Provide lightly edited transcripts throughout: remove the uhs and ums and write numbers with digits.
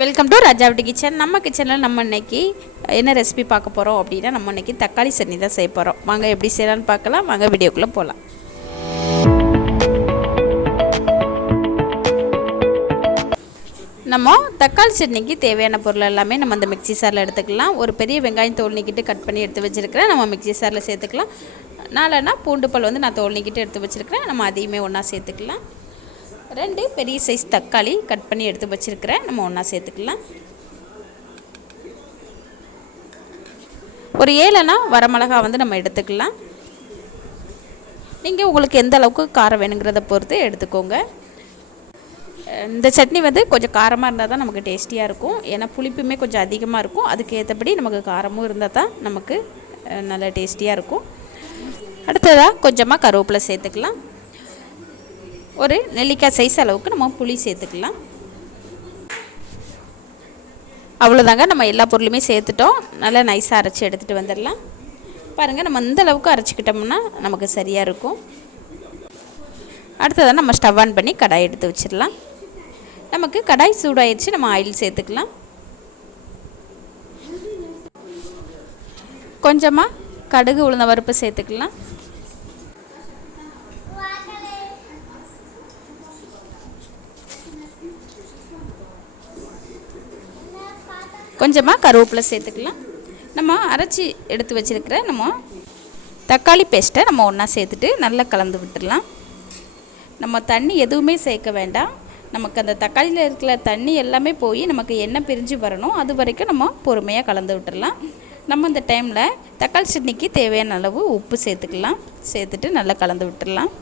Welcome to ராஜாவட்டி kitchen. நம்ம கிச்சனில் நம்ம இன்றைக்கி என்ன ரெசிபி பார்க்க போகிறோம் அப்படின்னா, நம்ம இன்றைக்கி தக்காளி சட்னி தான் செய்ய போகிறோம். வாங்க எப்படி செய்யலான்னு பார்க்கலாம். வாங்க வீடியோக்குள்ளே போகலாம். நம்ம தக்காளி சட்னிக்கு தேவையான பொருள் எல்லாமே நம்ம அந்த மிக்சி சாரில் எடுத்துக்கலாம். ஒரு பெரிய வெங்காயம் தோல் நீக்கிட்டு கட் பண்ணி எடுத்து வச்சுருக்கிறேன். நம்ம மிக்சி சாரில் சேர்த்துக்கலாம். நாலனா பூண்டு பல் வந்து நான் தோல் நீக்கிட்டு எடுத்து வச்சுருக்கிறேன். நம்ம அதையுமே ஒன்றா சேர்த்துக்கலாம். 2 பெரிய சைஸ் தக்காளி கட் பண்ணி எடுத்து வச்சுருக்கிறேன். நம்ம ஒன்றா சேர்த்துக்கலாம். ஒரு 7 வரமிளகா வந்து நம்ம எடுத்துக்கலாம். நீங்கள் உங்களுக்கு எந்த அளவுக்கு காரம் வேணுங்கிறத பொறுத்து எடுத்துக்கோங்க. இந்த சட்னி வந்து கொஞ்சம் காரமாக இருந்தால் தான் நமக்கு டேஸ்டியாக இருக்கும். ஏன்னா புளிப்புமே கொஞ்சம் அதிகமாக இருக்கும். அதுக்கு ஏற்றபடி நமக்கு காரமும் இருந்தால் தான் நமக்கு நல்ல டேஸ்டியாக இருக்கும். அடுத்ததாக கொஞ்சமாக கருவேப்பிலை சேர்த்துக்கலாம். ஒரு நெல்லிக்காய் சைஸ் அளவுக்கு நம்ம புளி சேர்த்துக்கலாம். அவ்வளோதாங்க, நம்ம எல்லா பொருளுமே சேர்த்துட்டோம். நல்லா நைஸாக அரைச்சி எடுத்துகிட்டு வந்துடலாம். பாருங்கள், நம்ம இந்த அளவுக்கு அரைச்சிக்கிட்டோம்னா நமக்கு சரியாக இருக்கும். அடுத்ததாக நம்ம ஸ்டவ் ஆன் பண்ணி கடாய் எடுத்து வச்சிடலாம். நமக்கு கடாய் சூடாயிடுச்சு. நம்ம ஆயில் சேர்த்துக்கலாம். கொஞ்சமாக கடுகு உளுந்த பருப்பு சேர்த்துக்கலாம். கொஞ்சமாக கருவேப்பிலை சேர்த்துக்கலாம். நம்ம அரைச்சி எடுத்து வச்சுருக்கிற நம்ம தக்காளி பேஸ்ட்டை நம்ம ஒன்றா சேர்த்துட்டு நல்லா கலந்து விட்டுடலாம். நம்ம தண்ணி எதுவுமே சேர்க்க வேண்டாம். நமக்கு அந்த தக்காளியில் இருக்கிற தண்ணி எல்லாமே போய் நமக்கு எண்ணெய் பிரிஞ்சு வரணும். அது வரைக்கும் நம்ம பொறுமையாக கலந்து விட்டுடலாம். நம்ம இந்த டைமில் தக்காளி சட்னிக்கு தேவையான அளவு உப்பு சேர்த்துக்கலாம். சேர்த்துட்டு நல்லா கலந்து விட்டுடலாம்.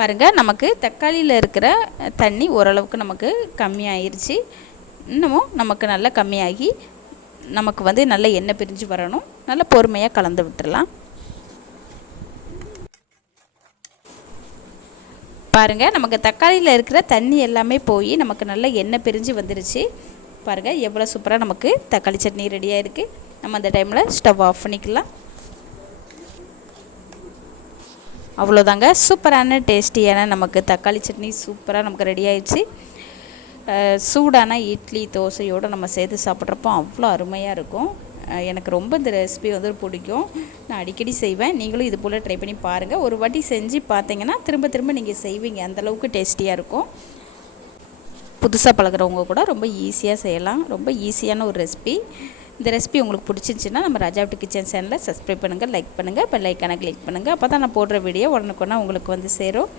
பாருங்கள், நமக்கு தக்காளியில் இருக்கிற தண்ணி ஓரளவுக்கு நமக்கு கம்மியாயிருச்சு. இன்னமும் நமக்கு நல்லா கம்மியாகி நமக்கு வந்து நல்ல எண்ணெய் பிரிஞ்சு வரணும். நல்லா பொறுமையாக கலந்து விட்டுடலாம். பாருங்கள், நமக்கு தக்காளியில் இருக்கிற தண்ணி எல்லாமே போய் நமக்கு நல்ல எண்ணெய் பிரிஞ்சு வந்துருச்சு. பாருங்கள், எவ்வளோ சூப்பராக நமக்கு தக்காளி சட்னி ரெடியாக இருக்குது. நம்ம அந்த டைமில் ஸ்டவ் ஆஃப் பண்ணிக்கலாம். அவ்வளோதாங்க, சூப்பரான டேஸ்டியான நமக்கு தக்காளி சட்னி சூப்பராக நமக்கு ரெடி ஆயிடுச்சு. சூடான இட்லி தோசையோடு நம்ம சேர்த்து சாப்பிட்றப்போ அவ்வளோ அருமையாக இருக்கும். எனக்கு ரொம்ப இந்த ரெசிபி வந்து பிடிக்கும். நான் அடிக்கடி செய்வேன். நீங்களும் இது போல் ட்ரை பண்ணி பாருங்கள். ஒரு வாட்டி செஞ்சு பார்த்தீங்கன்னா திரும்ப திரும்ப நீங்கள் செய்வீங்க. அந்தளவுக்கு டேஸ்டியாக இருக்கும். புதுசாக பழகிறவங்க கூட ரொம்ப ஈஸியாக செய்யலாம். ரொம்ப ஈஸியான ஒரு ரெசிபி. இந்த ரெசிபி உங்களுக்கு பிடிச்சிருந்துச்சின்னா நம்ம ராஜாவட்டி கிச்சன் சேனலை சப்ஸ்கிரைப் பண்ணுங்கள், லைக் பண்ணுங்கள், பெல் ஐக்கானை கிளிக் பண்ணுங்கள். அப்போ தான் நான் போடுற வீடியோ உடனுக்குன்னா உங்களுக்கு வந்து சேரும்.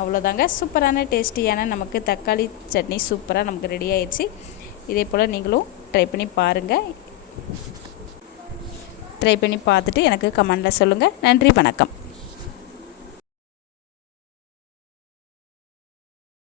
அவ்வளோதாங்க, சூப்பரான டேஸ்டியான நமக்கு தக்காளி சட்னி சூப்பராக நமக்கு ரெடி ஆயிடுச்சு. இதே போல் நீங்களும் ட்ரை பண்ணி பாருங்கள். ட்ரை பண்ணி பார்த்துட்டு எனக்கு கமெண்டில் சொல்லுங்கள். நன்றி, வணக்கம்.